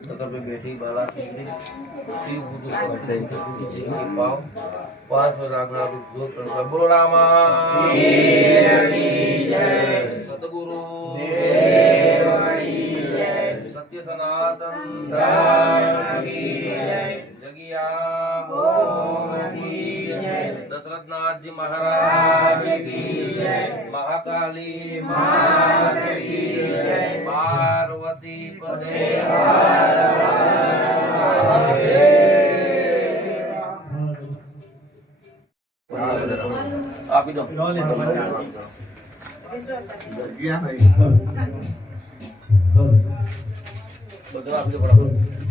सकल पे बैठी बाला टिकरी शिव बुद्ध सकल जी के पाव पांच सौ राग राग जो कर बोलो रामा सतगुरु सत्य सनातन હસરતનાથજી મહારાજ મહાકાલી પાર્વતી પદે આપી દો બધું આપી દો બરાબર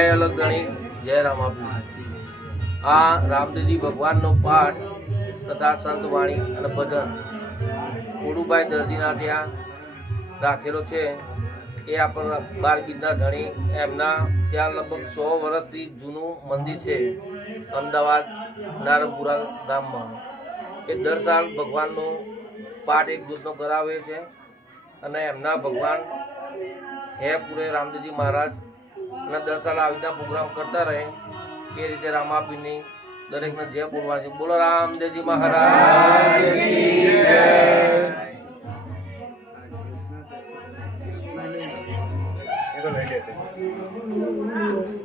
જય અલગ ગણી જય રામાપી આ રામદેવજી ભગવાનનો પાઠ તથા સંત વાણી અને ભજન કોડુભાઈ દરજીના ત્યાં રાખેલો છે. એ આપણા બાર ગીરના ધણી. એમના ત્યાં લગભગ સો વર્ષથી જૂનું મંદિર છે. અમદાવાદ નારણપુરા ગામમાં. એ દર સાલ ભગવાનનો પાઠ એક જૂથનો કરાવે છે અને એમના ભગવાન હે પૂરે રામદેવજી મહારાજ અને દર આવી રીતના પ્રોગ્રામ કરતા રહે. એ રીતે રામાપીની દરેકને જય બોલવા છે બોલો રામદેવજી મહારાજ. કી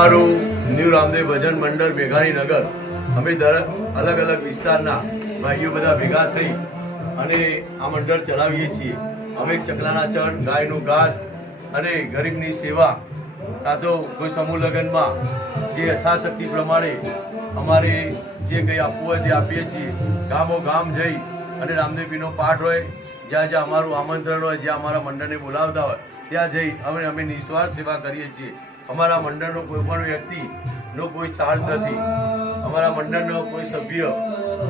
અમારું ન્યૂ રામદેવ ભજન મંડળ મેઘાણી નગર. અમે દર અલગ અલગ વિસ્તારના ભાઈઓ બધા ભેગા થઈ અને આ મંડળ ચલાવીએ છીએ. અમે ચકલાના ચણ ગાયનું ઘાસ અને ગરીબની સેવા કાં તો કોઈ સમૂહ લગ્નમાં જે યથાશક્તિ પ્રમાણે અમારે જે કંઈ આપવું હોય તે આપીએ છીએ. ગામો ગામ જઈ અને રામદેવીનો પાઠ હોય, જ્યાં જ્યાં અમારું આમંત્રણ હોય, જ્યાં અમારા મંડળને બોલાવતા હોય, ત્યાં જઈ અમે અમે નિસ્વાર્થ સેવા કરીએ છીએ. અમારા મંડળનો કોઈ પણ વ્યક્તિનો કોઈ ચાર્જ નથી. અમારા મંડળનો કોઈ સભ્ય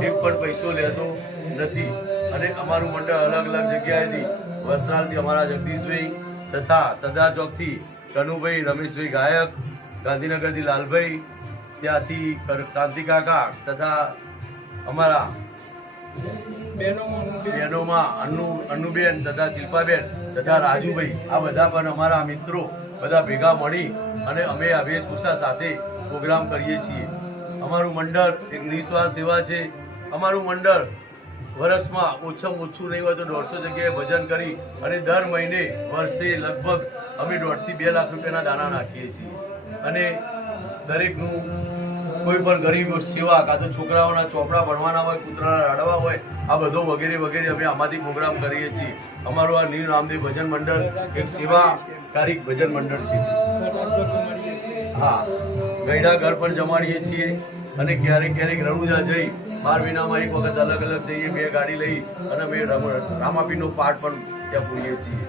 એક પણ પૈસો લેતો નથી. અને અમારું મંડળ અલગ અલગ જગ્યાએથી વસ્ત્રાલથી અમારા જગદીશભાઈ તથા સરદાર ચોકથી કનુભાઈ, રમેશભાઈ ગાયક, ગાંધીનગરથી લાલભાઈ, ત્યાંથી કાંતિકાકા તથા અમારા બહેનોમાં અન્નુ અન્નુબેન તથા શિલ્પાબેન તથા રાજુભાઈ. આ બધા પણ અમારા મિત્રો બધા ભેગા મળી અને અમે આ વેશભૂષા સાથે પ્રોગ્રામ કરીએ છીએ. અમારું મંડળ એક નિસ્વાર્થ સેવા છે. અમારું મંડળ વર્ષમાં ઓછામાં ઓછું નહીં હોય તો દોઢસો જગ્યાએ ભજન કરી અને દર મહિને વર્ષે લગભગ અમે દોઢથી બે લાખ રૂપિયાના દાણા નાખીએ છીએ. અને દરેકનું કોઈ પણ ગરીબ સેવા કાં તો છોકરાઓના ચોપડા ભણવાના હોય, કૂતરાના રાડવા હોય, આ બધો વગેરે વગેરે અમે આમાંથી પ્રોગ્રામ કરીએ છીએ. અમારું આ નીર રામદેવ ભજન મંડળ એક સેવાકારિક ભજન મંડળ છે. હા, ગયડા ઘર પણ જમાડીએ છીએ અને ક્યારેક ક્યારેક રણુજા જઈ બાર મહિનામાં એક વખત અલગ અલગ જઈએ, બે ગાડી લઈ અને અમે રામાપીનો પાઠ પણ ત્યાં પૂરીએ છીએ.